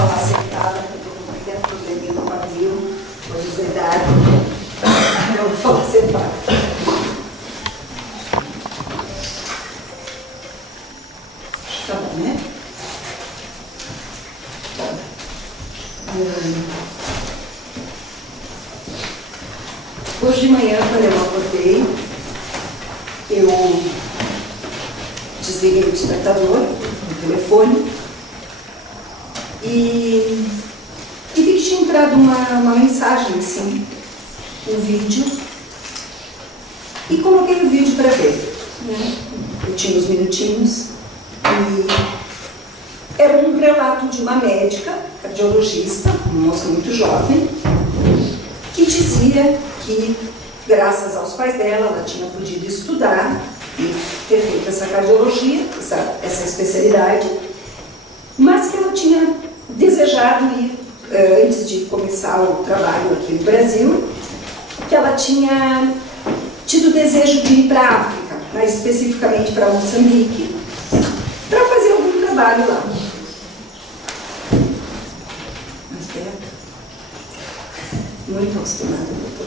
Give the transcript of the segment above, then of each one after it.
falar sentada, porque eu estou com pequeno probleminha no quadril, obesidade. Eu vou falar sentada. Tá bom, né? Hoje de manhã, quando eu acordei, eu desliguei o despertador, o telefone, e vi que tinha entrado uma mensagem, assim, um vídeo, e coloquei o vídeo para ver, né? Eu tinha uns minutinhos, e era um relato de uma médica, cardiologista, uma moça muito jovem, que dizia que, graças aos pais dela, ela tinha podido estudar e ter feito essa cardiologia, essa especialidade, mas que ela tinha desejado ir, antes de começar o trabalho aqui no Brasil, que ela tinha tido desejo de ir para a África, mais especificamente para Moçambique, para fazer algum trabalho lá. Mais perto? Muito acostumada, doutor.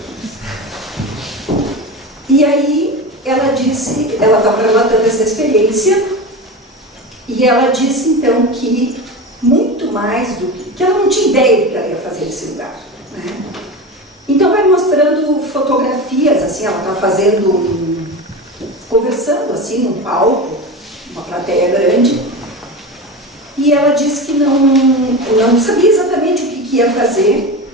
E aí ela disse, ela estava relatando essa experiência, e ela disse então que muito mais do que ela não tinha ideia do que ela ia fazer nesse lugar, né? Então vai mostrando fotografias, assim, ela está fazendo, conversando assim num palco, uma plateia grande, e ela disse que não sabia exatamente o que ia fazer,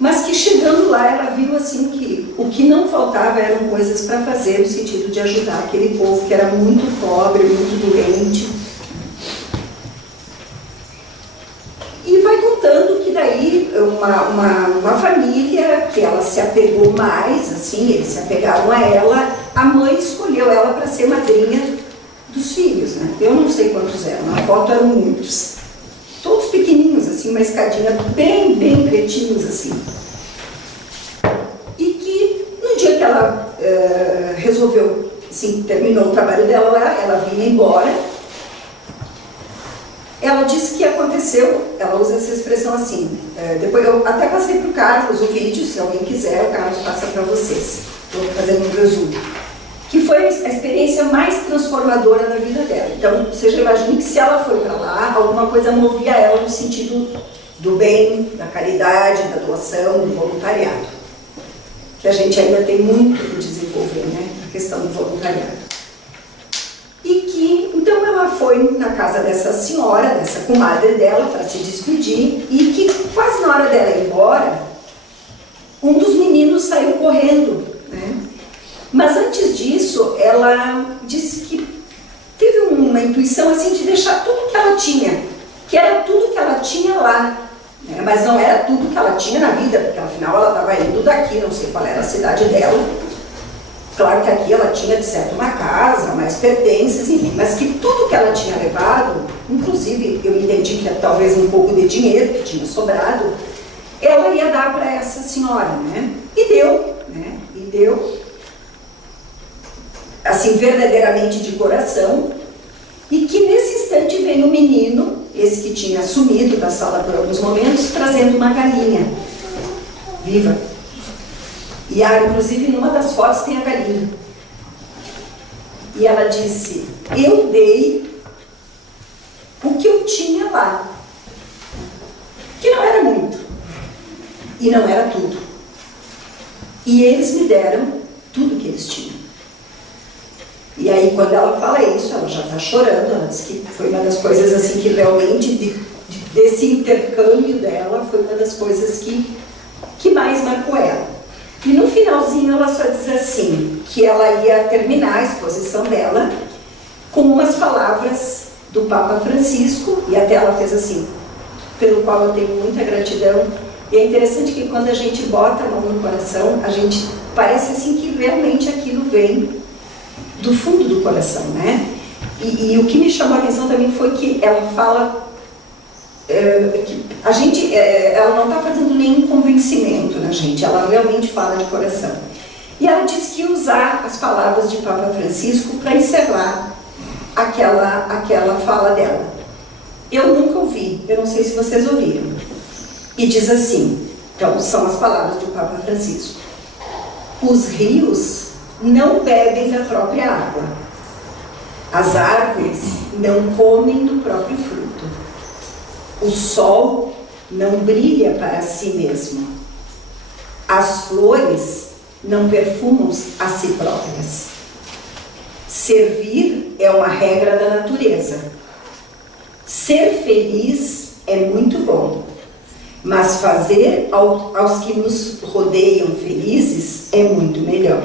mas que chegando lá ela viu assim que o que não faltava eram coisas para fazer no sentido de ajudar aquele povo que era muito pobre, muito doente. E vai contando que daí uma família que ela se apegou mais, assim, eles se apegaram a ela, a mãe escolheu ela para ser madrinha dos filhos, né? Eu não sei quantos eram, na foto eram muitos. Todos pequenininhos, assim, uma escadinha bem pretinhos, assim. E que, no dia que ela resolveu, assim, terminou o trabalho dela lá, ela vinha embora, ela disse que aconteceu, ela usa essa expressão assim, depois eu até passei para o Carlos o vídeo, se alguém quiser, o Carlos passa para vocês. Estou fazendo um resumo. Que foi a experiência mais transformadora da vida dela. Então, você já imagina que se ela foi para lá, alguma coisa movia ela no sentido do bem, da caridade, da doação, do voluntariado. Que a gente ainda tem muito que desenvolver, né? A questão do voluntariado. E que, então, ela foi na casa dessa senhora, dessa comadre dela, para se despedir, e que quase na hora dela ir embora, um dos meninos saiu correndo, né? Mas antes disso, ela disse que teve uma intuição assim de deixar tudo que ela tinha, que era tudo que ela tinha lá, né? Mas não era tudo que ela tinha na vida, porque afinal ela estava indo daqui, não sei qual era a cidade dela. Claro que aqui ela tinha de certo uma casa, mais pertences, enfim, mas que tudo que ela tinha levado, inclusive eu entendi que talvez um pouco de dinheiro que tinha sobrado, ela ia dar para essa senhora, né? E deu, né? E deu, assim, verdadeiramente de coração, e que nesse instante vem um menino, esse que tinha sumido da sala por alguns momentos, trazendo uma galinha viva. E inclusive numa das fotos tem a galinha. E ela disse, eu dei o que eu tinha lá, que não era muito, e não era tudo. E eles me deram tudo que eles tinham. E aí, quando ela fala isso, ela já está chorando, ela diz que foi uma das coisas assim que realmente, desse intercâmbio dela, foi uma das coisas que mais marcou ela. E no finalzinho ela só diz assim, que ela ia terminar a exposição dela com umas palavras do Papa Francisco, e até ela fez assim, pelo qual eu tenho muita gratidão. E é interessante que quando a gente bota a mão no coração, a gente parece assim que realmente aquilo vem do fundo do coração, né? E o que me chamou a atenção também foi que ela fala que a gente, ela não está fazendo nenhum convencimento na gente, ela realmente fala de coração. E ela disse que ia usar as palavras de Papa Francisco para encerrar aquela fala dela. Eu nunca ouvi, eu não sei se vocês ouviram. E diz assim, então são as palavras do Papa Francisco: os rios não bebem da própria água, as árvores não comem do próprio fruto, o sol não brilha para si mesmo, as flores não perfumam a si próprias. Servir é uma regra da natureza. Ser feliz é muito bom, mas fazer aos que nos rodeiam felizes é muito melhor.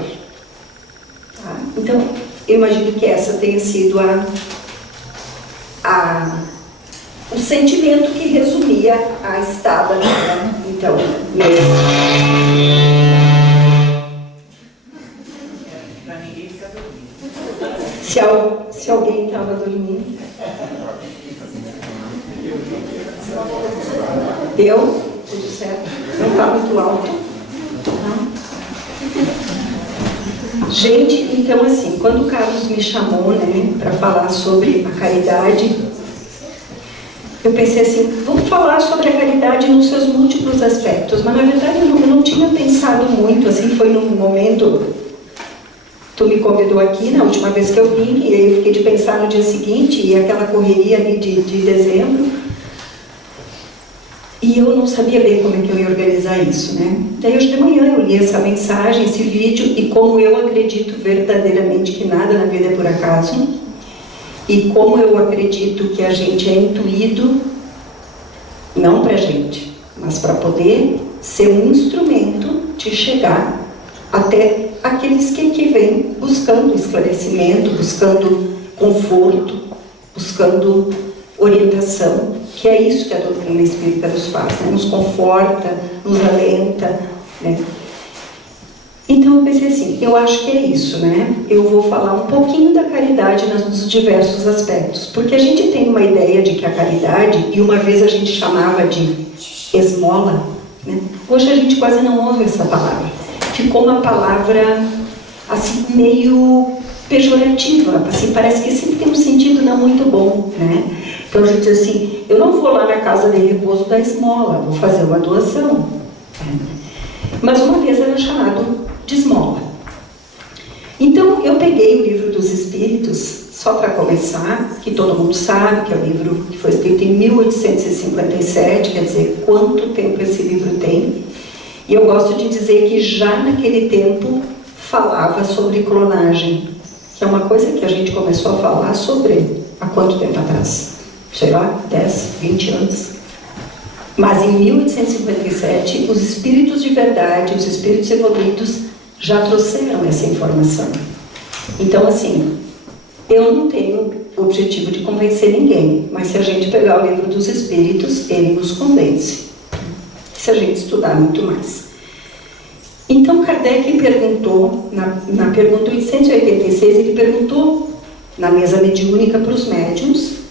Tá? Então, eu imagino que essa tenha sido o sentimento que resumia a estada, né? Então, Para ninguém ficar dormindo. se alguém estava dormindo. Deu? Tudo certo? Não está muito alto? Não? Gente, então assim, quando o Carlos me chamou, né, para falar sobre a caridade, eu pensei assim, vamos falar sobre a caridade nos seus múltiplos aspectos, mas na verdade eu não tinha pensado muito, assim, foi num momento, tu me convidou aqui na última vez que eu vim, e aí eu fiquei de pensar no dia seguinte, e aquela correria ali de dezembro, e eu não sabia bem como é que eu ia organizar isso, né? Daí hoje de manhã eu li essa mensagem, esse vídeo, e como eu acredito verdadeiramente que nada na vida é por acaso, e como eu acredito que a gente é intuído, não para a gente, mas para poder ser um instrumento de chegar até aqueles que vêm buscando esclarecimento, buscando conforto, buscando orientação, que é isso que a doutrina espírita nos faz, né? Nos conforta, nos alenta, né? Então eu pensei assim, eu acho que é isso, né? Eu vou falar um pouquinho da caridade nos diversos aspectos, porque a gente tem uma ideia de que a caridade, e uma vez a gente chamava de esmola, né? Hoje a gente quase não ouve essa palavra. Ficou uma palavra assim meio pejorativa, assim, parece que sempre tem um sentido não muito bom, né? Então a gente diz assim, eu não vou lá na casa de repouso da esmola, vou fazer uma doação. Mas uma vez era chamado de esmola. Então eu peguei o Livro dos Espíritos, só para começar, que todo mundo sabe que é um livro que foi escrito em 1857, quer dizer, quanto tempo esse livro tem. E eu gosto de dizer que já naquele tempo falava sobre clonagem, que é uma coisa que a gente começou a falar sobre há quanto tempo atrás? Sei lá, 10, 20 anos. Mas em 1857, os espíritos de verdade, os espíritos evoluídos, já trouxeram essa informação. Então, assim, eu não tenho o objetivo de convencer ninguém, mas se a gente pegar o Livro dos Espíritos, ele nos convence. Se a gente estudar muito mais. Então, Kardec perguntou, na pergunta 886, ele perguntou na mesa mediúnica para os médiuns,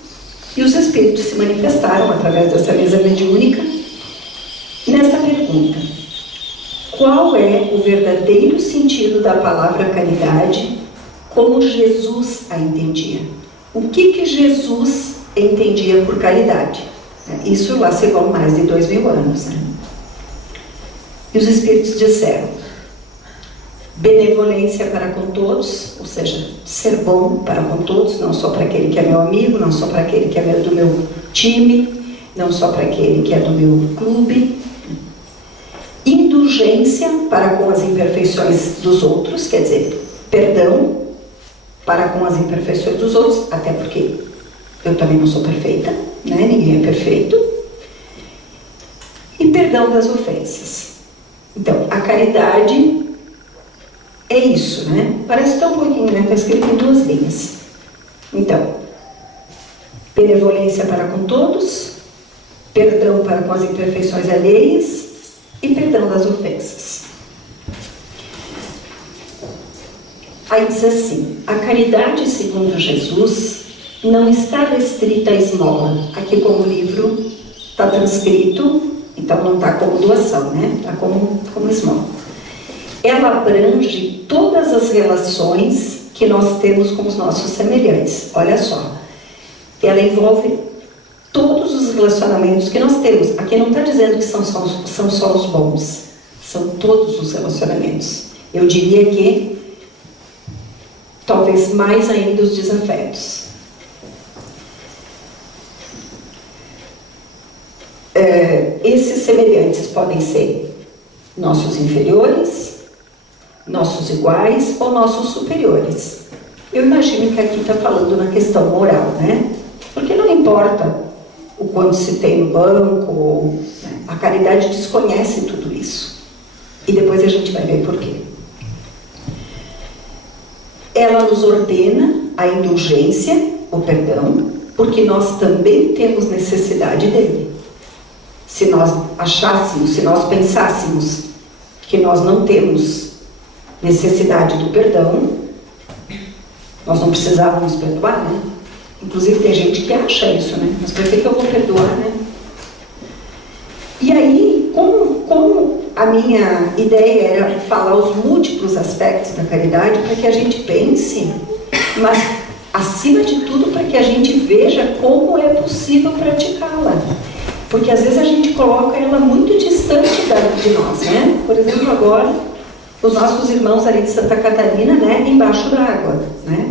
e os espíritos se manifestaram através dessa mesa mediúnica nesta pergunta: qual é o verdadeiro sentido da palavra caridade como Jesus a entendia? O que Jesus entendia por caridade? Isso lá se vão mais de 2000 anos, né? E os espíritos disseram: benevolência para com todos, ou seja, ser bom para com todos, não só para aquele que é meu amigo, não só para aquele que é do meu time, não só para aquele que é do meu clube. Indulgência para com as imperfeições dos outros, quer dizer, perdão para com as imperfeições dos outros, até porque eu também não sou perfeita, né? Ninguém é perfeito. E perdão das ofensas. Então, a caridade é isso, né? Parece tão pouquinho, né? Está escrito em 2 linhas. Então, benevolência para com todos, perdão para com as imperfeições alheias e perdão das ofensas. Aí diz assim: a caridade, segundo Jesus, não está restrita à esmola. Aqui como o livro está transcrito, então não está como doação, né? Está como esmola. Ela abrange todas as relações que nós temos com os nossos semelhantes. Olha só, ela envolve todos os relacionamentos que nós temos. Aqui não está dizendo que são só os bons, são todos os relacionamentos. Eu diria que talvez mais ainda os desafetos. Esses semelhantes podem ser nossos inferiores, nossos iguais ou nossos superiores. Eu imagino que aqui está falando na questão moral, né? Porque não importa o quanto se tem no banco, né? A caridade desconhece tudo isso. E depois a gente vai ver por quê. Ela nos ordena a indulgência, o perdão, porque nós também temos necessidade dele. Se nós achássemos, se nós pensássemos que nós não temos necessidade do perdão, nós não precisávamos perdoar, né? Inclusive tem gente que acha isso, né? Mas por que eu vou perdoar, né? E aí, como a minha ideia era falar os múltiplos aspectos da caridade para que a gente pense, mas acima de tudo para que a gente veja como é possível praticá-la. Porque às vezes a gente coloca ela muito distante de nós, né? Por exemplo, agora, os nossos irmãos ali de Santa Catarina, né? Embaixo d'água, né?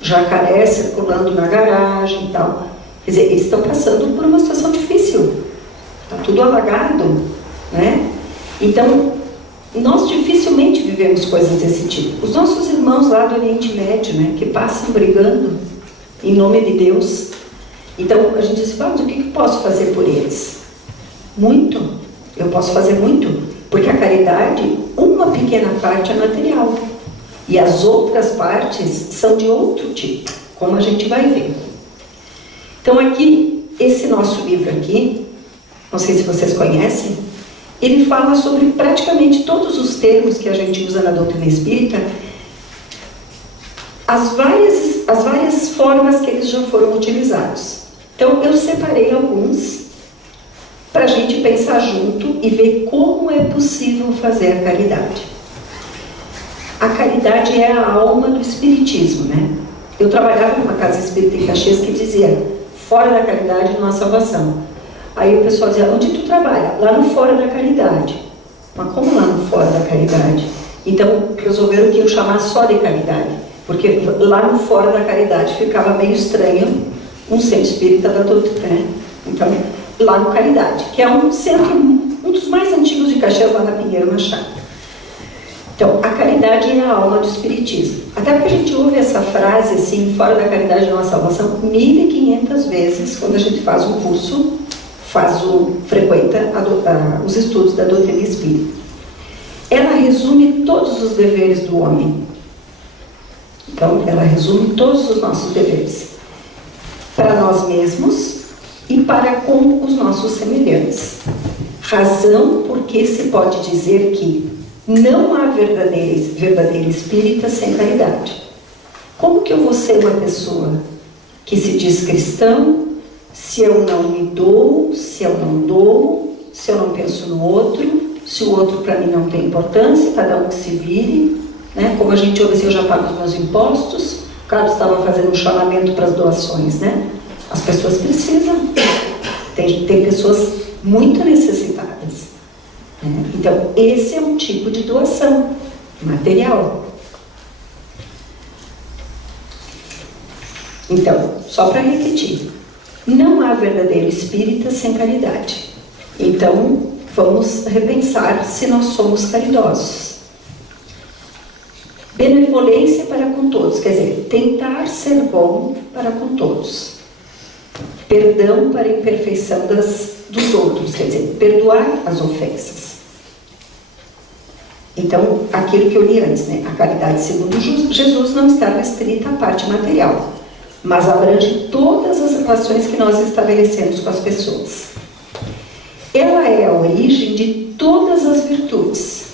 Jacaré circulando na garagem e tal. Quer dizer, eles estão passando por uma situação difícil. Está tudo alagado, né? Então, nós dificilmente vivemos coisas desse tipo. Os nossos irmãos lá do Oriente Médio, né? Que passam brigando em nome de Deus. Então, a gente diz, mas o que eu posso fazer por eles? Muito. Eu posso fazer muito. Porque a caridade, uma pequena parte é material. E as outras partes são de outro tipo, como a gente vai ver. Então, aqui, esse nosso livro aqui, não sei se vocês conhecem, ele fala sobre praticamente todos os termos que a gente usa na doutrina espírita, as várias formas que eles já foram utilizados. Então, eu separei alguns para a gente pensar junto e ver como é possível fazer a caridade. A caridade é a alma do espiritismo, né? Eu trabalhava numa casa espírita em Caxias que dizia, fora da caridade não há salvação. Aí o pessoal dizia, onde tu trabalha? Lá no fora da caridade. Mas como lá no fora da caridade? Então, resolveram que eu chamasse só de caridade. Porque lá no fora da caridade ficava meio estranho um centro espírita da doutrina, né? Então, lá no Caridade, que é um centro, um dos mais antigos de Caxias, lá na Pinheiro Machado. Então, a caridade é a alma do espiritismo. Até porque a gente ouve essa frase assim, fora da caridade não há salvação, 1500 vezes quando a gente faz um curso, frequenta os estudos da doutrina espírita. Ela resume todos os deveres do homem. Então, ela resume todos os nossos deveres. Para nós mesmos e para com os nossos semelhantes. Razão porque se pode dizer que não há verdadeiro espírita sem caridade. Como que eu vou ser uma pessoa que se diz cristão se eu não me dou, se eu não dou, se eu não penso no outro, se o outro para mim não tem importância, cada um que se vire, né? Como a gente ouve assim, eu já pago os meus impostos. O Carlos estava fazendo um chamamento para as doações, né? As pessoas precisam. Tem pessoas muito necessitadas. Né? Então, esse é um tipo de doação material. Então, só para repetir, não há verdadeiro espírita sem caridade. Então, vamos repensar se nós somos caridosos. Benevolência para com todos, quer dizer, tentar ser bom para com todos. Perdão para a imperfeição dos outros, quer dizer, perdoar as ofensas. Então, aquilo que eu li antes, né? A caridade segundo Jesus não está restrita à parte material, mas abrange todas as relações que nós estabelecemos com as pessoas. Ela é a origem de todas as virtudes.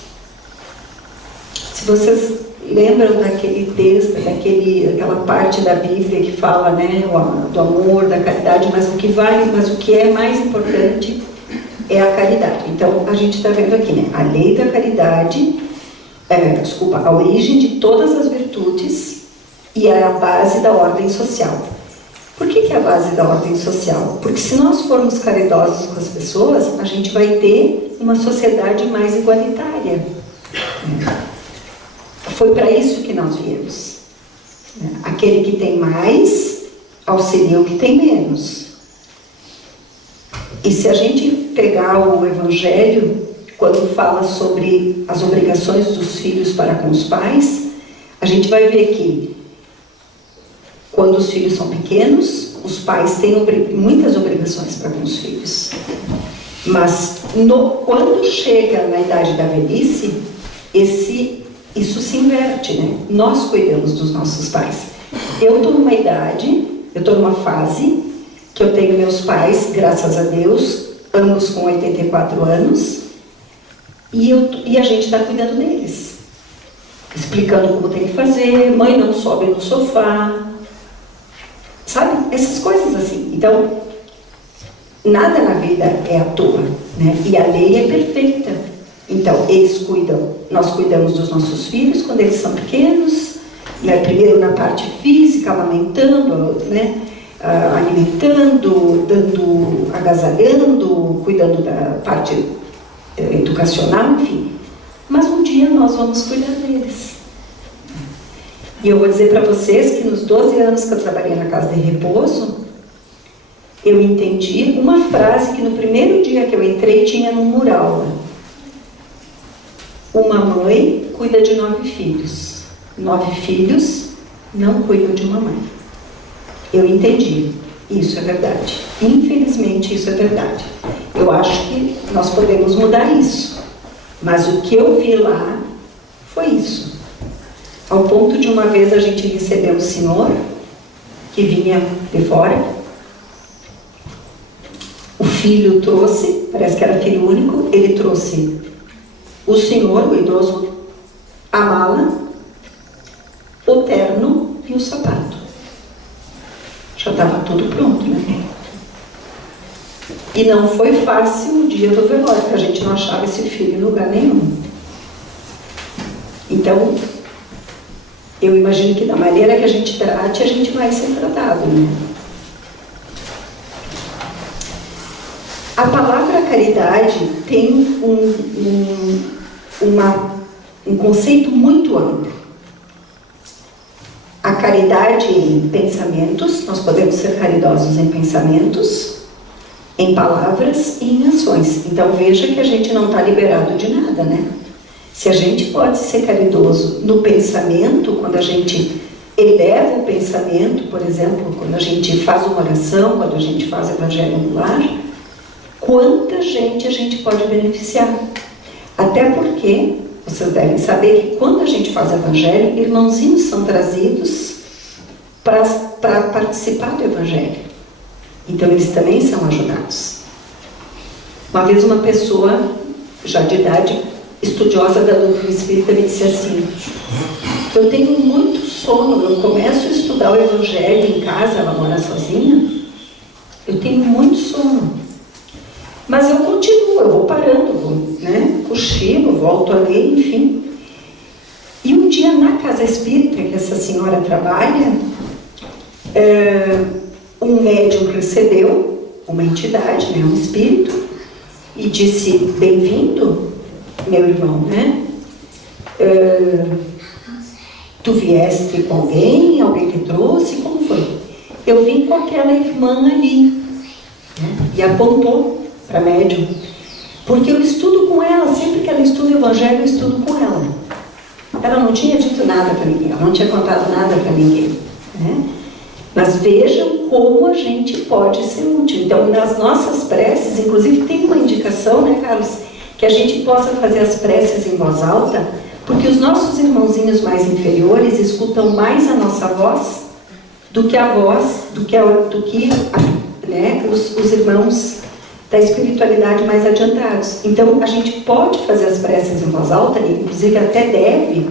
Se vocês lembram daquele texto, daquela parte da Bíblia que fala, né, do amor, da caridade, mas o que é mais importante é a caridade. Então, a gente está vendo aqui, né, a lei da caridade, a origem de todas as virtudes e é a base da ordem social. Por que é a base da ordem social? Porque se nós formos caridosos com as pessoas, a gente vai ter uma sociedade mais igualitária. Foi para isso que nós viemos. Aquele que tem mais auxilia o que tem menos. E se a gente pegar o Evangelho, quando fala sobre as obrigações dos filhos para com os pais, a gente vai ver que quando os filhos são pequenos, os pais têm muitas obrigações para com os filhos. Mas quando chega na idade da velhice, isso se inverte, né? Nós cuidamos dos nossos pais. Eu estou numa idade, eu estou numa fase que eu tenho meus pais, graças a Deus, ambos com 84 anos, e a gente está cuidando deles. Explicando como tem que fazer, mãe não sobe no sofá, sabe? Essas coisas assim. Então, nada na vida é à toa, né? E a lei é perfeita. Então, eles cuidam, nós cuidamos dos nossos filhos quando eles são pequenos, né? Primeiro na parte física, amamentando, né? Alimentando, agasalhando, cuidando da parte educacional, enfim. Mas um dia nós vamos cuidar deles. E eu vou dizer para vocês que nos 12 anos que eu trabalhei na Casa de Repouso, eu entendi uma frase que no primeiro dia que eu entrei tinha num mural. Uma mãe cuida de 9 filhos. 9 filhos não cuidam de uma mãe. Eu entendi. Isso é verdade. Infelizmente, isso é verdade. Eu acho que nós podemos mudar isso. Mas o que eu vi lá foi isso. Ao ponto de uma vez a gente receber um senhor que vinha de fora. O filho trouxe, parece que era filho único, ele trouxe o senhor, o idoso, a mala, o terno e o sapato. Já estava tudo pronto, né? E não foi fácil o dia do velório, porque a gente não achava esse filho em lugar nenhum. Então, eu imagino que da maneira que a gente trate, a gente vai ser tratado, né? A palavra caridade tem um conceito muito amplo. A caridade em pensamentos, nós podemos ser caridosos em pensamentos, em palavras e em ações. Então veja que a gente não está liberado de nada, né? Se a gente pode ser caridoso no pensamento, quando a gente eleva o pensamento, por exemplo, quando a gente faz uma oração, quando a gente faz evangelho no lar, quanta gente a gente pode beneficiar. Até porque vocês devem saber que quando a gente faz evangelho, irmãozinhos são trazidos para participar do evangelho. Então eles também são ajudados. Uma vez uma pessoa, já de idade, estudiosa da doutrina espírita, me disse assim: eu tenho muito sono, eu começo a estudar o evangelho em casa, ela mora sozinha, eu tenho muito sono. Mas eu continuo, eu vou parando, né? Cochilo, volto a ler, enfim. E um dia na casa espírita que essa senhora trabalha, um médium recebeu uma entidade, né? Um espírito, e disse: bem-vindo, meu irmão, né? Tu vieste com alguém? Alguém te trouxe? Como foi? Eu vim com aquela irmã ali, né? E apontou para médium, porque eu estudo com ela, sempre que ela estuda o evangelho, eu estudo com ela. Ela não tinha dito nada para ninguém, ela não tinha contado nada para ninguém, né? Mas vejam como a gente pode ser útil. Então, nas nossas preces, inclusive tem uma indicação, né, Carlos, que a gente possa fazer as preces em voz alta, porque os nossos irmãozinhos mais inferiores escutam mais a nossa voz do que a voz, né, os irmãos da espiritualidade mais adiantados. Então, a gente pode fazer as preces em voz alta, inclusive até deve,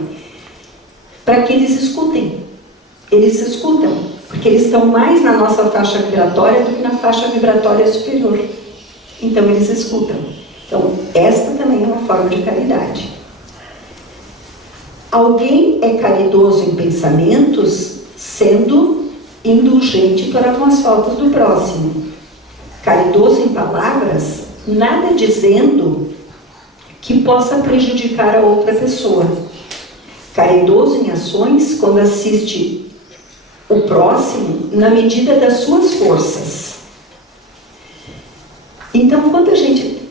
para que eles escutem. Eles escutam, porque eles estão mais na nossa faixa vibratória do que na faixa vibratória superior. Então, eles escutam. Então, esta também é uma forma de caridade. Alguém é caridoso em pensamentos sendo indulgente para com as faltas do próximo. Caridoso em palavras, nada dizendo que possa prejudicar a outra pessoa. Caridoso em ações, quando assiste o próximo na medida das suas forças. Então, quando a gente,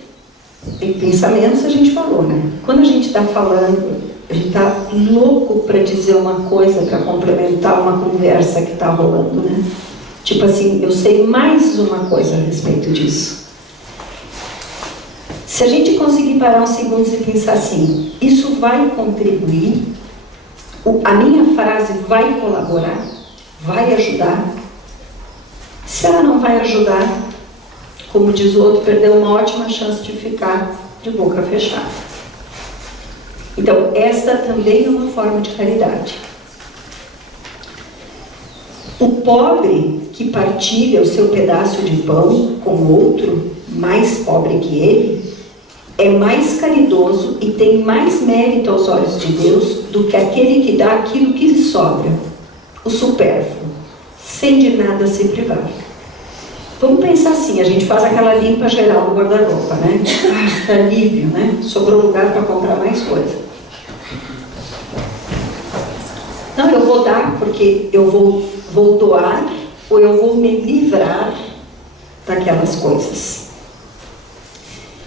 em pensamentos a gente falou, né? Quando a gente está falando, a gente está louco para dizer uma coisa, para complementar uma conversa que está rolando, né? Tipo assim, eu sei mais uma coisa a respeito disso. Se a gente conseguir parar uns segundos e pensar assim, isso vai contribuir, a minha frase vai colaborar, vai ajudar. Se ela não vai ajudar, como diz o outro, perdeu uma ótima chance de ficar de boca fechada. Então, esta também é uma forma de caridade. O pobre que partilha o seu pedaço de pão com outro, mais pobre que ele, é mais caridoso e tem mais mérito aos olhos de Deus do que aquele que dá aquilo que lhe sobra, o supérfluo, sem de nada se privar. Vamos pensar assim, a gente faz aquela limpa geral no guarda-roupa, né? Ah, que alívio, né? Sobrou lugar para comprar mais coisa. Não, eu vou dar porque eu vou doar ou eu vou me livrar daquelas coisas.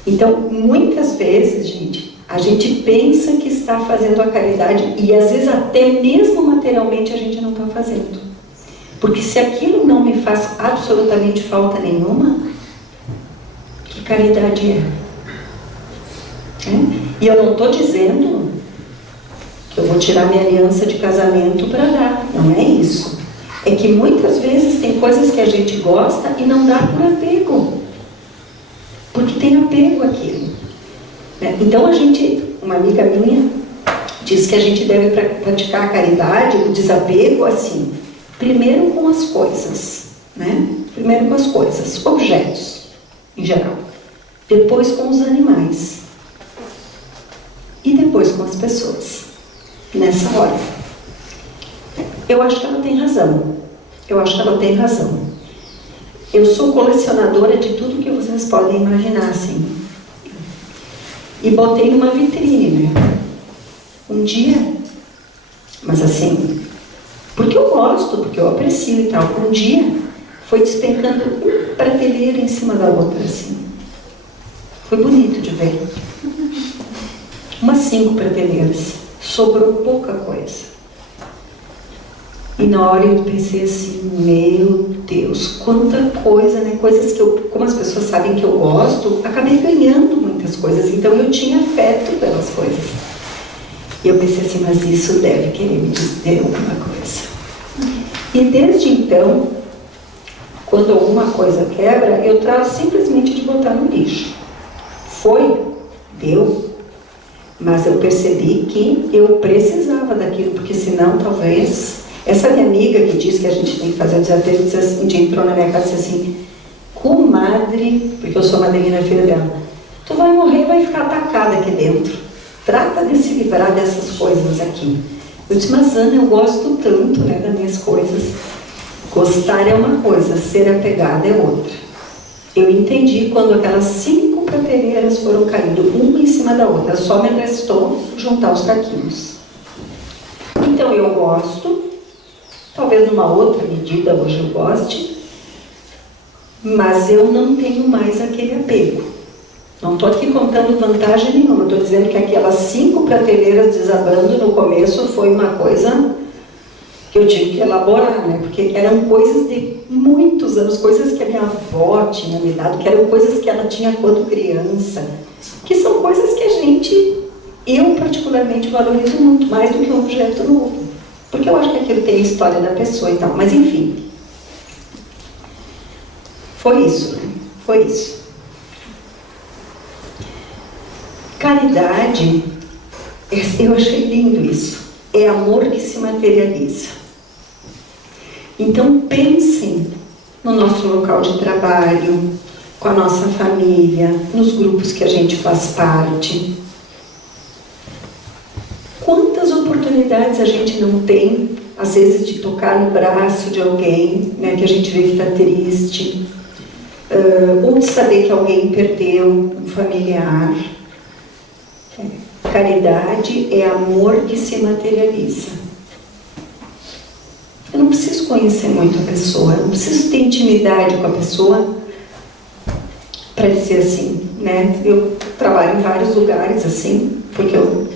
Então, muitas vezes, gente, a gente pensa que está fazendo a caridade e às vezes até mesmo materialmente a gente não está fazendo. Porque se aquilo não me faz absolutamente falta nenhuma, que caridade é? E eu não estou dizendo que eu vou tirar minha aliança de casamento para dar, não é isso. É que muitas vezes tem coisas que a gente gosta e não dá por apego. Porque tem apego àquilo. Então uma amiga minha, diz que a gente deve praticar a caridade, o desapego assim, primeiro com as coisas, né? Primeiro com as coisas, objetos, em geral. Depois com os animais. E depois com as pessoas. Nessa ordem. Eu acho que ela tem razão. Eu sou colecionadora de tudo que vocês podem imaginar, assim. E botei numa vitrine, né? Um dia, mas assim, porque eu gosto, porque eu aprecio e tal. Um dia, foi despencando uma prateleira em cima da outra, assim. Foi bonito de ver. Umas 5 prateleiras. Sobrou pouca coisa. E na hora eu pensei assim, meu Deus, quanta coisa, né? Coisas que eu, como as pessoas sabem que eu gosto, acabei ganhando muitas coisas. Então eu tinha afeto pelas coisas. E eu pensei assim, mas isso deve querer me dizer alguma coisa. E desde então, quando alguma coisa quebra, eu trato simplesmente de botar no lixo. Deu. Mas eu percebi que eu precisava daquilo, porque senão talvez... Essa minha amiga que diz que a gente tem que fazer o desapego, um dia entrou na minha casa e disse assim, comadre, porque eu sou madrinha filha dela, tu vai morrer e vai ficar atacada aqui dentro. Trata de se livrar dessas coisas aqui. Eu disse, mas Ana, eu gosto tanto, né, das minhas coisas. Gostar é uma coisa, ser apegada é outra. Eu entendi quando aquelas 5 prateleiras foram caindo, uma em cima da outra. Só me restou juntar os caquinhos. Então eu gosto, talvez numa outra medida hoje eu goste, mas eu não tenho mais aquele apego. Não estou aqui contando vantagem nenhuma, estou dizendo que aquelas 5 prateleiras desabando no começo foi uma coisa que eu tive que elaborar, né? Porque eram coisas de muitos anos, coisas que a minha avó tinha me dado, que eram coisas que ela tinha quando criança, que são coisas que eu particularmente valorizo muito mais do que um objeto novo, porque eu acho que aquilo tem a história da pessoa e tal, mas enfim. Foi isso, né? Foi isso. Caridade, eu achei lindo isso, é amor que se materializa. Então pensem no nosso local de trabalho, com a nossa família, nos grupos que a gente faz parte. Quantas oportunidades a gente não tem às vezes de tocar no braço de alguém, né, que a gente vê que está triste, ou de saber que alguém perdeu um familiar. Caridade é amor que se materializa. Eu não preciso conhecer muito a pessoa, eu não preciso ter intimidade com a pessoa para dizer assim, né? Eu trabalho em vários lugares assim, porque eu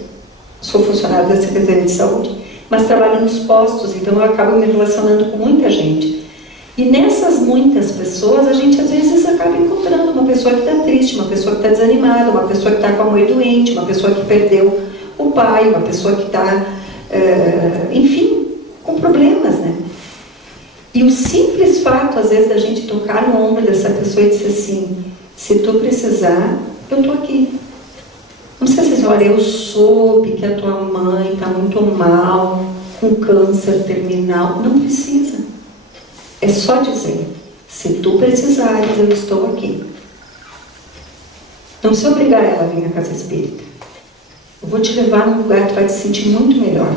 sou funcionária da Secretaria de Saúde, mas trabalho nos postos, então eu acabo me relacionando com muita gente. E nessas muitas pessoas, a gente às vezes acaba encontrando uma pessoa que está triste, uma pessoa que está desanimada, uma pessoa que está com a mãe doente, uma pessoa que perdeu o pai, uma pessoa que está, enfim, com problemas, né? E o simples fato, às vezes, da gente tocar no ombro dessa pessoa e dizer assim, se tu precisar, eu estou aqui. Não precisa dizer, olha, eu soube que a tua mãe está muito mal, com câncer terminal. Não precisa. É só dizer, se tu precisares, eu estou aqui. Não se obrigar ela a vir na casa espírita. Eu vou te levar num lugar que tu vai te sentir muito melhor.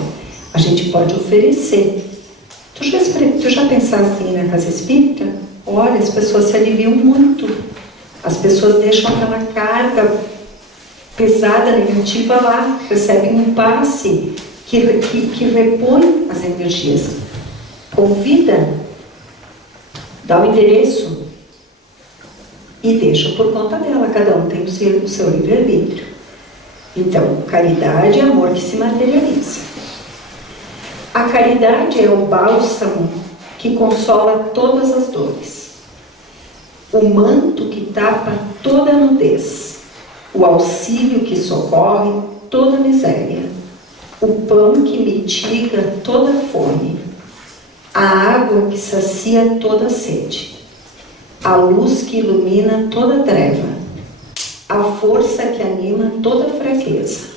A gente pode oferecer. Tu já pensaste em ir na casa espírita? Olha, as pessoas se aliviam muito. As pessoas deixam aquela carga pesada, negativa lá, recebem um passe que repõe as energias. Convida, dá o endereço e deixa por conta dela. Cada um tem o seu livre-arbítrio. Então, caridade é amor que se materializa. A caridade é o bálsamo que consola todas as dores, o manto que tapa toda a nudez, o auxílio que socorre toda a miséria, o pão que mitiga toda a fome, a água que sacia toda a sede, a luz que ilumina toda a treva, a força que anima toda a fraqueza,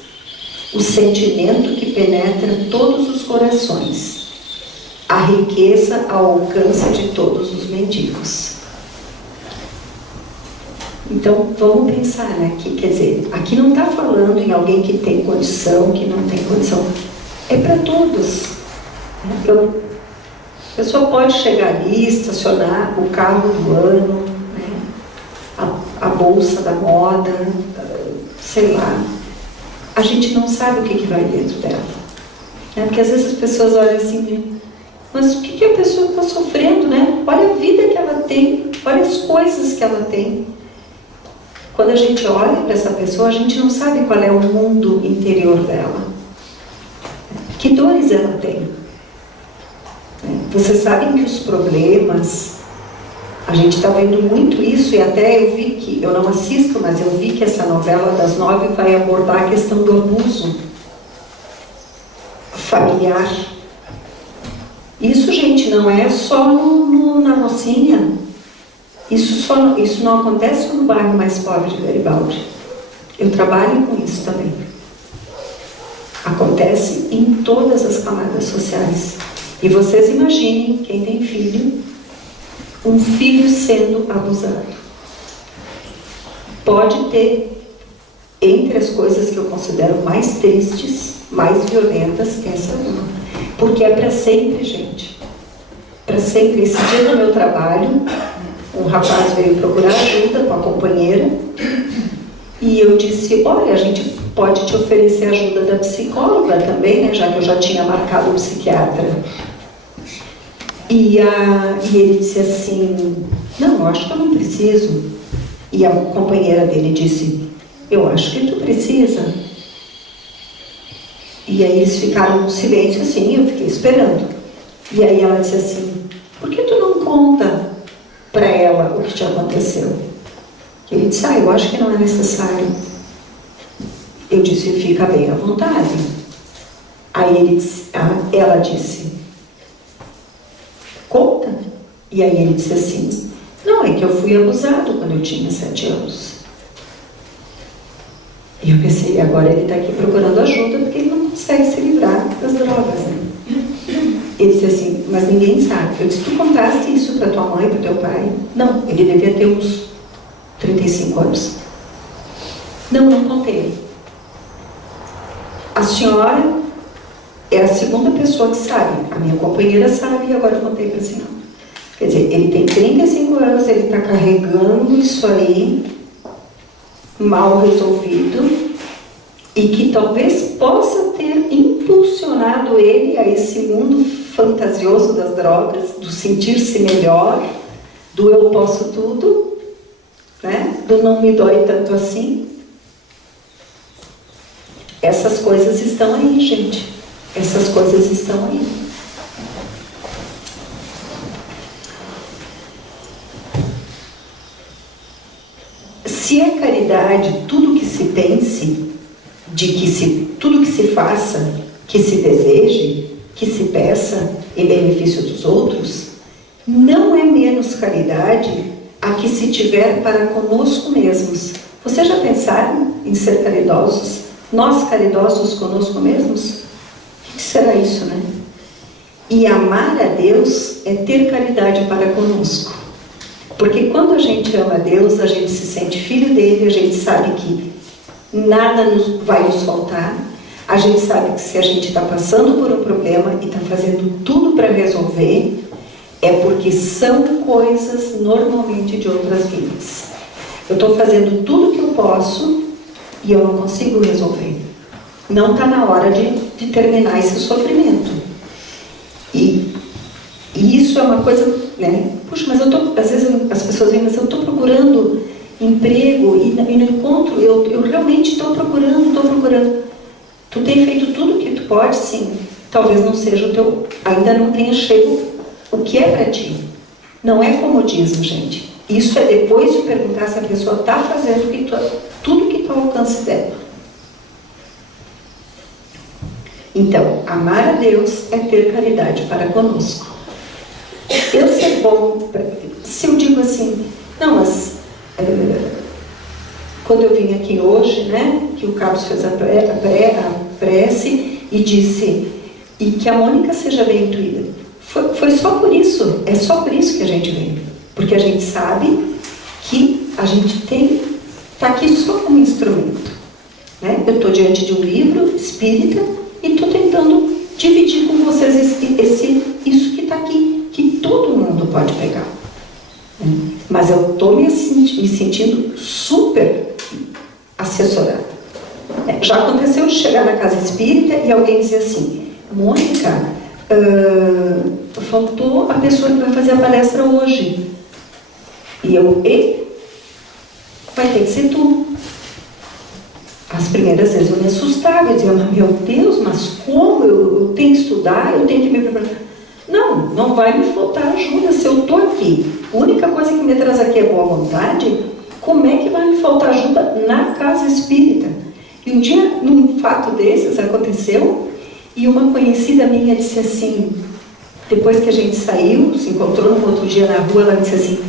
o sentimento que penetra todos os corações, a riqueza ao alcance de todos os mendigos. Então, vamos pensar, né? Quer dizer, aqui não está falando em alguém que tem condição, que não tem condição. É para todos. Então, a pessoa pode chegar ali, estacionar o carro do ano, né? A bolsa da moda, sei lá. A gente não sabe o que vai dentro dela. Né? Porque às vezes as pessoas olham assim, mas o que a pessoa está sofrendo, né? Olha a vida que ela tem, olha as coisas que ela tem. Quando a gente olha para essa pessoa, a gente não sabe qual é o mundo interior dela. Que dores ela tem. Vocês sabem que os problemas, a gente está vendo muito isso, e até eu vi que, eu não assisto, mas eu vi que essa novela das 9 vai abordar a questão do abuso familiar. Isso, gente, não é só na Rocinha. Isso não acontece só no bairro mais pobre de Garibaldi. Eu trabalho com isso também. Acontece em todas as camadas sociais. E vocês imaginem, quem tem filho, um filho sendo abusado. Pode ter, entre as coisas que eu considero mais tristes, mais violentas, essa uma. Porque é para sempre, gente. Para sempre. Esse dia no meu trabalho, um rapaz veio procurar ajuda com a companheira e eu disse, olha, a gente pode te oferecer ajuda da psicóloga também, né, já que eu já tinha marcado o psiquiatra. E ele disse assim, não, eu acho que eu não preciso. E a companheira dele disse, eu acho que tu precisa. E aí eles ficaram no silêncio assim, eu fiquei esperando. E aí ela disse assim, por que tu não conta para ela o que te aconteceu? E ele disse, eu acho que não é necessário. Eu disse, fica bem à vontade. Aí ela disse, conta. E aí ele disse assim, não, é que eu fui abusado quando eu tinha 7 anos. E eu pensei, agora ele está aqui procurando ajuda porque ele não consegue se livrar das drogas, né? Ele disse assim, mas ninguém sabe. Eu disse, tu contaste isso para tua mãe, para teu pai? Não, ele devia ter uns 35 anos. Não contei. A senhora é a segunda pessoa que sabe. A minha companheira sabe e agora eu contei para a senhora. Quer dizer, ele tem 35 anos, ele está carregando isso aí, mal resolvido, e que talvez possa ter impulsionado ele a esse mundo fantasioso das drogas, do sentir-se melhor, do eu posso tudo, né? Do não me dói tanto assim. Essas coisas estão aí, gente. Essas coisas estão aí. Se é caridade tudo que se pense, tudo que se faça, que se deseje, que se peça em benefício dos outros, não é menos caridade a que se tiver para conosco mesmos. Vocês já pensaram em ser caridosos? Nós caridosos conosco mesmos? O que será isso, né? E amar a Deus é ter caridade para conosco. Porque quando a gente ama a Deus, a gente se sente filho dele, a gente sabe que nada vai nos faltar, a gente sabe que se a gente está passando por um problema e está fazendo tudo para resolver, é porque são coisas normalmente de outras vidas. Eu estou fazendo tudo o que eu posso e eu não consigo resolver. Não está na hora de terminar esse sofrimento. E isso é uma coisa, né? Puxa, mas às vezes as pessoas veem, mas eu estou procurando emprego e não encontro, eu realmente estou procurando. Tu tem feito tudo o que tu pode, sim. Talvez não seja o teu, ainda não tenha chego o que é para ti. Não é comodismo, gente. Isso é depois de perguntar se a pessoa está fazendo tudo que está ao alcance dela. Então, amar a Deus é ter caridade para conosco. Eu ser bom, se eu digo assim, não, mas quando eu vim aqui hoje, né, que o Carlos fez a prece e disse, e que a Mônica seja bem intuída. Foi só por isso, é só por isso que a gente vem. Porque a gente sabe que a gente está aqui só como instrumento. Né? Eu estou diante de um livro espírita e estou tentando dividir com vocês isso que está aqui, que todo mundo pode pegar. Mas eu estou me sentindo super assessorada. Já aconteceu de chegar na casa espírita e alguém dizer assim, Mônica, faltou a pessoa que vai fazer a palestra hoje. E eu, vai ter que ser tu. As primeiras vezes eu me assustava, eu dizia, meu Deus, mas como? Eu tenho que estudar, eu tenho que me preparar. Não vai me faltar ajuda se eu estou aqui. A única coisa que me traz aqui é boa vontade. Como é que vai me faltar ajuda na casa espírita? E um dia, num fato desses, aconteceu, e uma conhecida minha disse assim, depois que a gente saiu, se encontrou no outro dia na rua, ela disse assim,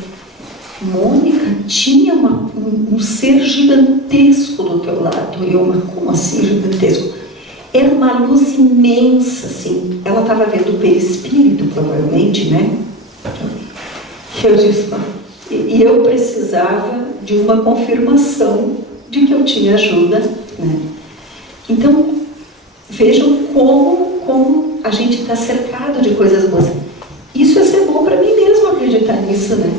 Mônica, tinha um ser gigantesco do teu lado. E eu, mas como assim gigantesco? Era uma luz imensa, assim. Ela estava vendo o perispírito, provavelmente, né? Eu disse, e eu precisava de uma confirmação de que eu tinha ajuda, né? Então, vejam como a gente está cercado de coisas boas. Isso é ser bom para mim mesmo, acreditar nisso, né?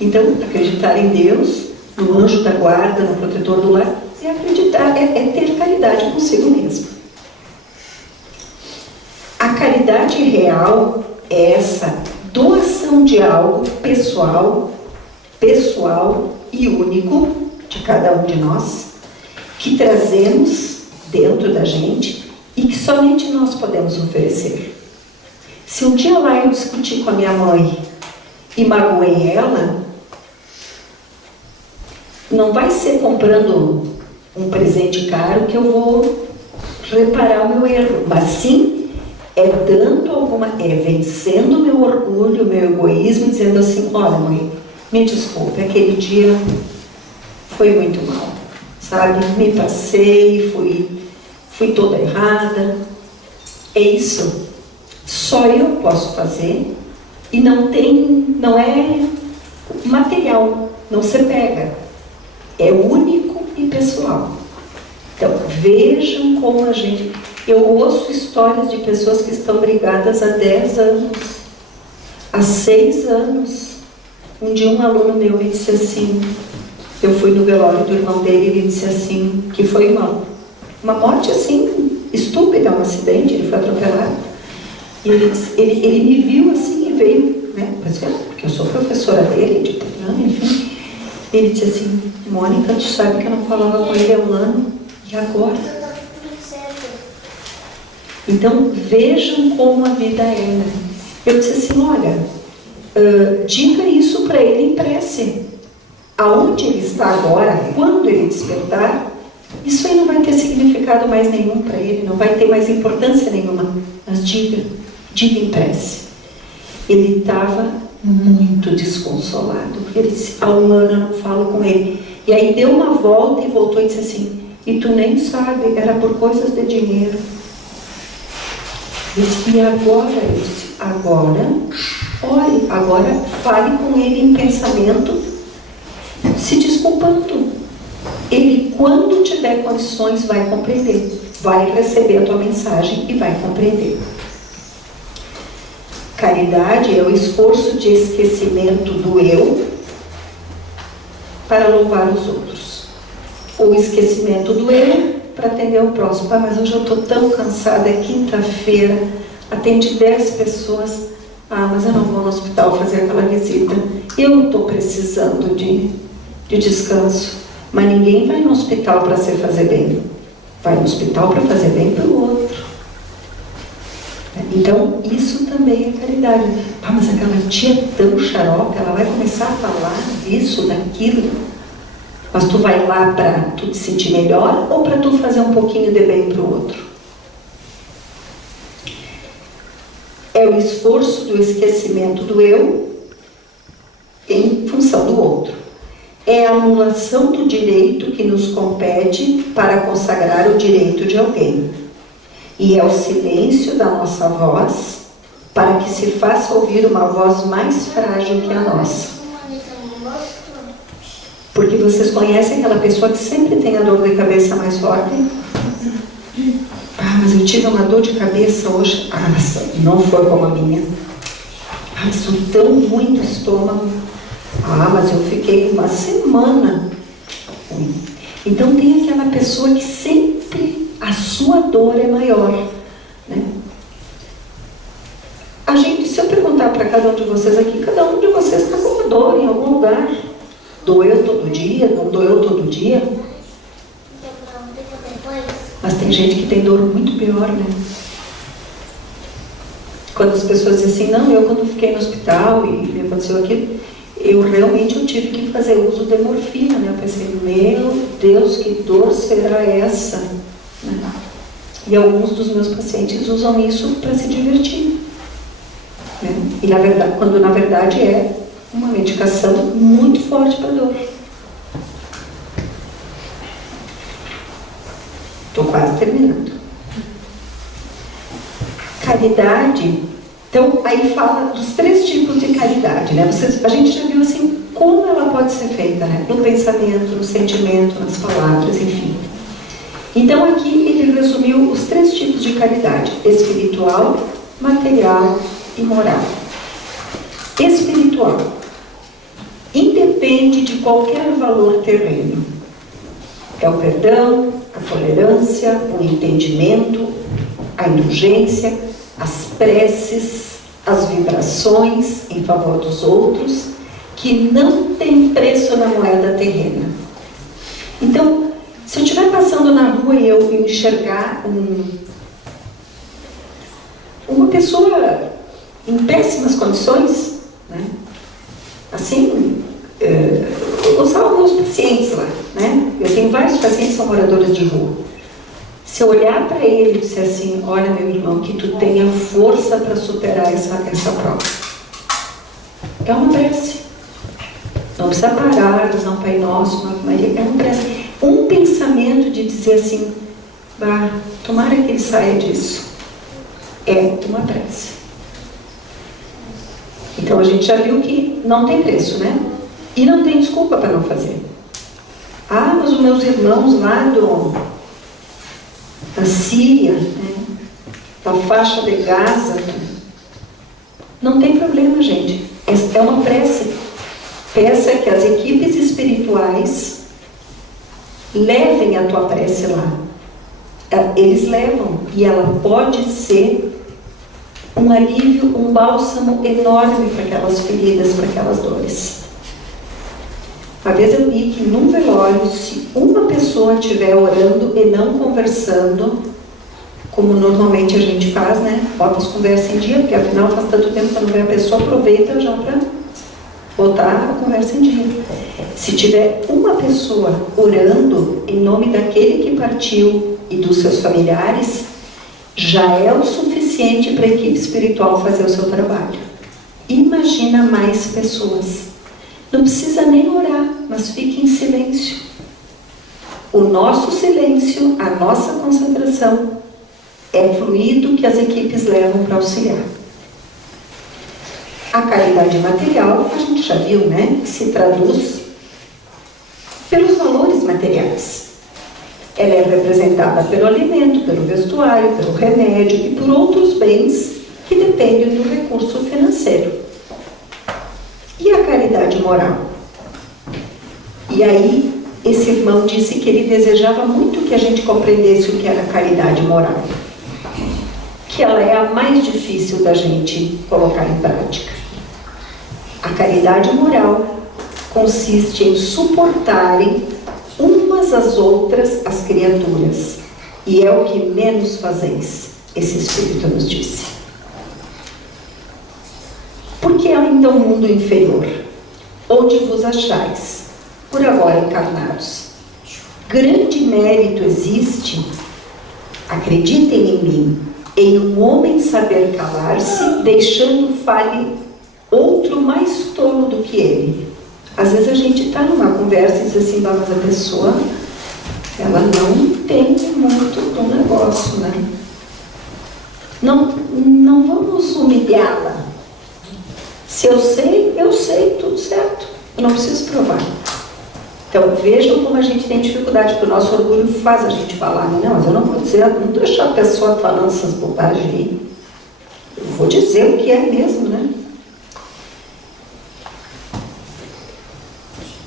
Então, acreditar em Deus, no anjo da guarda, no protetor do lar, é acreditar, é ter caridade consigo mesmo. A caridade real é essa doação de algo pessoal e único de cada um de nós, que trazemos dentro da gente e que somente nós podemos oferecer. Se um dia lá eu discutir com a minha mãe e magoei ela, não vai ser comprando um presente caro que eu vou reparar o meu erro, mas sim vencendo o meu orgulho, o meu egoísmo, dizendo assim, olha mãe, me desculpe, aquele dia foi muito mal, sabe? Me passei, fui toda errada. É isso. Só eu posso fazer e não é material, não se pega. É único e pessoal. Então, vejam como a gente... Eu ouço histórias de pessoas que estão brigadas há 10 anos, há 6 anos. Um dia um aluno meu me disse assim, eu fui no velório do irmão dele e ele disse assim, que foi uma morte assim, estúpida, um acidente, ele foi atropelado. E ele me viu assim e veio, né, porque eu sou professora dele, de Tailândia, enfim. Ele disse assim, Mônica, tu sabe que eu não falava com ele há um ano, e agora? Então, vejam como a vida é, né? Eu disse assim, olha, diga isso para ele em prece. Aonde ele está agora, quando ele despertar, isso aí não vai ter significado mais nenhum para ele, não vai ter mais importância nenhuma. Mas diga em prece. Ele estava muito desconsolado. Ele disse, há um ano eu não falo com ele. E aí deu uma volta e voltou e disse assim, e tu nem sabe, era por coisas de dinheiro. E agora, eu disse, agora, ore, agora fale com ele em pensamento, se desculpando. Ele, quando tiver condições, vai compreender, vai receber a tua mensagem e vai compreender. Caridade é o esforço de esquecimento do eu para louvar os outros. O esquecimento do eu para atender o próximo. Mas hoje eu estou tão cansada, é quinta-feira, atende 10 pessoas. Mas eu não vou no hospital fazer aquela visita. Eu estou precisando de descanso. Mas ninguém vai no hospital para se fazer bem. Vai no hospital para fazer bem para o outro. Então, isso também é caridade. Mas aquela tia é tão xarope, ela vai começar a falar disso, daquilo. Mas tu vai lá para tu te sentir melhor ou para tu fazer um pouquinho de bem para o outro? É o esforço do esquecimento do eu em função do outro. É a anulação do direito que nos compete para consagrar o direito de alguém. E é o silêncio da nossa voz para que se faça ouvir uma voz mais frágil que a nossa. Porque vocês conhecem aquela pessoa que sempre tem a dor de cabeça mais forte? Mas eu tive uma dor de cabeça hoje. Não foi como a minha. Estou tão ruim do estômago. Mas eu fiquei uma semana ruim. Então tem aquela pessoa que sempre a sua dor é maior, né? Se eu perguntar para cada um de vocês aqui, cada um de vocês está com uma dor em algum lugar. Doeu todo dia? Não doeu todo dia? Mas tem gente que tem dor muito pior, né? Quando as pessoas dizem assim, não, eu quando fiquei no hospital e me aconteceu aquilo, eu tive que fazer uso de morfina, né? Eu pensei, meu Deus, que dor será essa? Né? E alguns dos meus pacientes usam isso para se divertir. Né? E na verdade, quando na verdade é uma medicação muito forte para dor. Estou quase terminando. Caridade, então aí fala dos 3 tipos de caridade, né? A gente já viu assim como ela pode ser feita, né? No pensamento, no sentimento, nas palavras, enfim. Então aqui ele resumiu os 3 tipos de caridade: espiritual, material e moral. Espiritual independe de qualquer valor terreno. É o perdão, a tolerância, o entendimento, a indulgência, as preces, as vibrações em favor dos outros, que não tem preço na moeda terrena. Então, se eu estiver passando na rua e eu enxergar uma pessoa em péssimas condições, né? Assim, vou usar alguns pacientes lá, né? Eu tenho vários pacientes que são moradores de rua. Se eu olhar para ele e disser assim, olha meu irmão, que tu tenha força para superar essa prova. É uma prece. Não precisa parar, usar um Pai Nosso, uma Maria, é uma prece. Um pensamento de dizer assim, tomara que ele saia disso. É uma prece. Então a gente já viu que não tem preço, né? E não tem desculpa para não fazer. Mas os meus irmãos lá da Síria, né? Da faixa de Gaza. Não tem problema, gente. É uma prece. Peça que as equipes espirituais levem a tua prece lá. Eles levam, e ela pode ser um alívio, um bálsamo enorme para aquelas feridas, para aquelas dores. Uma vez eu li que num velório, se uma pessoa estiver orando e não conversando, como normalmente a gente faz, né? Bota as conversas em dia, porque afinal faz tanto tempo que não vê a pessoa, aproveita já para botar a conversa em dia. Se tiver uma pessoa orando em nome daquele que partiu e dos seus familiares, já é o suficiente para a equipe espiritual fazer o seu trabalho. Imagina mais pessoas. Não precisa nem orar, mas fique em silêncio. O nosso silêncio, a nossa concentração, é fluido que as equipes levam para auxiliar. A caridade material, a gente já viu, né? Que se traduz pelos valores materiais. Ela é representada pelo alimento, pelo vestuário, pelo remédio e por outros bens que dependem do recurso financeiro. E a caridade moral? E aí, esse irmão disse que ele desejava muito que a gente compreendesse o que era a caridade moral. Que ela é a mais difícil da gente colocar em prática. A caridade moral consiste em suportarem umas às outras as criaturas. E é o que menos fazeis, esse Espírito nos disse. Por que há então um mundo inferior? Onde vos achais, por agora encarnados? Grande mérito existe, acreditem em mim, em um homem saber calar-se, deixando fale outro mais tolo do que ele. Às vezes a gente está numa conversa e diz assim, mas a pessoa, ela não entende muito do negócio, né? Não vamos humilhá-la. Se eu sei, tudo certo. Eu não preciso provar. Então, vejam como a gente tem dificuldade, porque o nosso orgulho faz a gente falar, não, mas eu não vou dizer, não deixar a pessoa falando essas bobagens aí. Eu vou dizer o que é mesmo, né?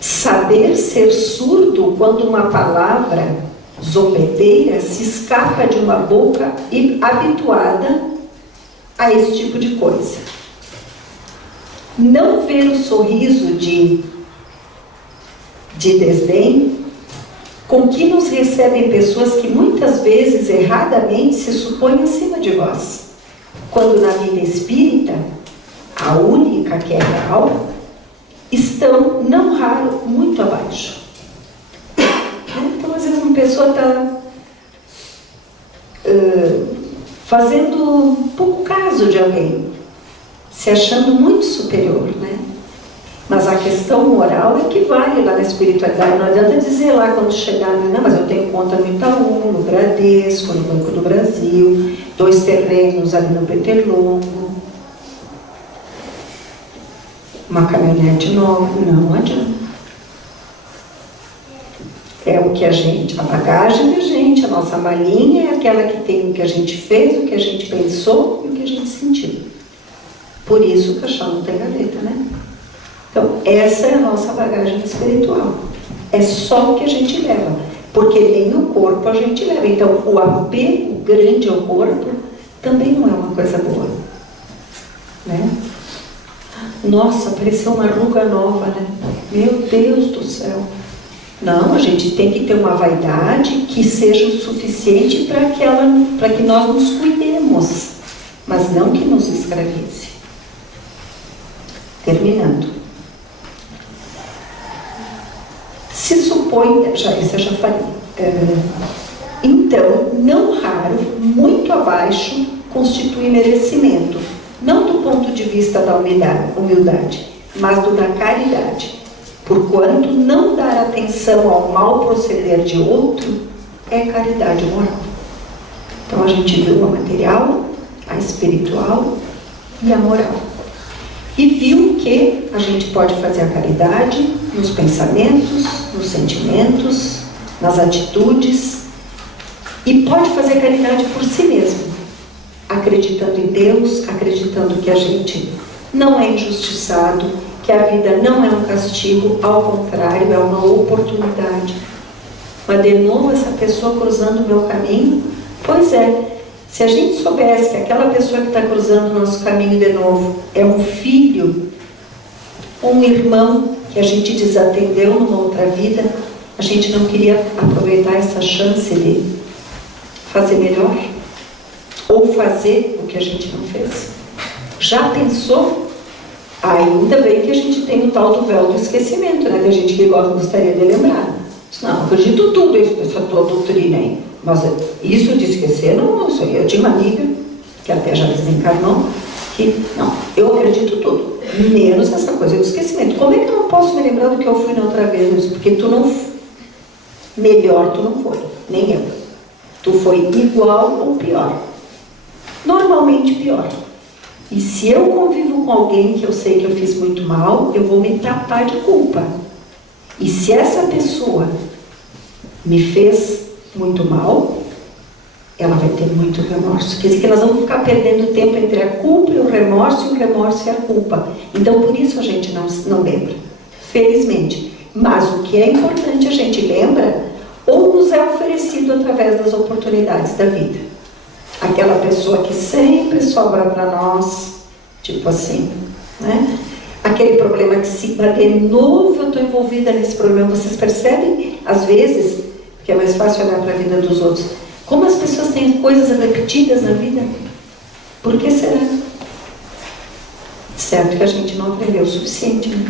Saber ser surdo quando uma palavra zombeteira se escapa de uma boca habituada a esse tipo de coisa. Não ver o sorriso de desdém com que nos recebem pessoas que muitas vezes erradamente se supõem acima de vós, quando na vida espírita, a única que é real, estão, não raro, muito abaixo. Então, às vezes, uma pessoa está fazendo pouco caso de alguém, se achando muito superior, né? Mas a questão moral é que vale lá na espiritualidade. Não adianta dizer lá quando chegar, não, mas eu tenho conta no Itaú, no Bradesco, no Banco do Brasil, 2 terrenos ali no Peterlongo, uma caminhonete nova. Não adianta. É o que a bagagem da gente, a nossa malinha é aquela que tem o que a gente fez, o que a gente pensou e o que a gente sentiu. Por isso o caixão não tem gaveta, né? Então, essa é a nossa bagagem espiritual. É só o que a gente leva, porque nem o corpo a gente leva. Então, o apego grande ao corpo também não é uma coisa boa, né? Nossa, apareceu uma ruga nova, né? Meu Deus do céu! Não, a gente tem que ter uma vaidade que seja o suficiente para que nós nos cuidemos, mas não que nos escravize. Terminando. Se supõe, isso eu já falei, então, não raro, muito abaixo, constitui merecimento, não do ponto de vista da humildade, mas do da caridade, porquanto não dar atenção ao mau proceder de outro é caridade moral. Então a gente viu a material, a espiritual e a moral. E viu que a gente pode fazer a caridade nos pensamentos, nos sentimentos, nas atitudes E pode fazer caridade por si mesmo, acreditando em Deus, acreditando que a gente não é injustiçado, que a vida não é um castigo, ao contrário, é uma oportunidade. Mas de novo essa pessoa cruzando o meu caminho? Pois é, se a gente soubesse que aquela pessoa que está cruzando o nosso caminho de novo é um filho, um irmão que a gente desatendeu numa outra vida, a gente não queria aproveitar essa chance de fazer melhor? Ou fazer o que a gente não fez? Já pensou? Ainda bem que a gente tem o tal do véu do esquecimento, né? Tem gente que gostaria de lembrar. Não, acredito tudo isso, essa tua doutrina aí. Mas isso de esquecer, não, isso aí. Eu tinha uma amiga, que até já desencarnou, que, não, eu acredito tudo, menos essa coisa do esquecimento. Como é que eu não posso me lembrar do que eu fui na outra vez? Porque tu não, melhor tu não foi, nem eu. Tu foi igual ou pior. Normalmente pior. E se eu convivo com alguém que eu sei que eu fiz muito mal, eu vou me tapar de culpa. E se essa pessoa me fez muito mal, ela vai ter muito remorso. Quer dizer que nós vamos ficar perdendo tempo entre a culpa e o remorso e a culpa. Então, por isso a gente não lembra. Felizmente. Mas o que é importante a gente lembra, ou nos é oferecido através das oportunidades da vida. Aquela pessoa que sempre sobra para nós, tipo assim, né? Aquele problema que se de novo eu estou envolvida nesse problema. Vocês percebem, às vezes, que é mais fácil olhar para a vida dos outros, como as pessoas têm coisas repetidas na vida? Por que será? Certo que a gente não aprendeu o suficiente, né?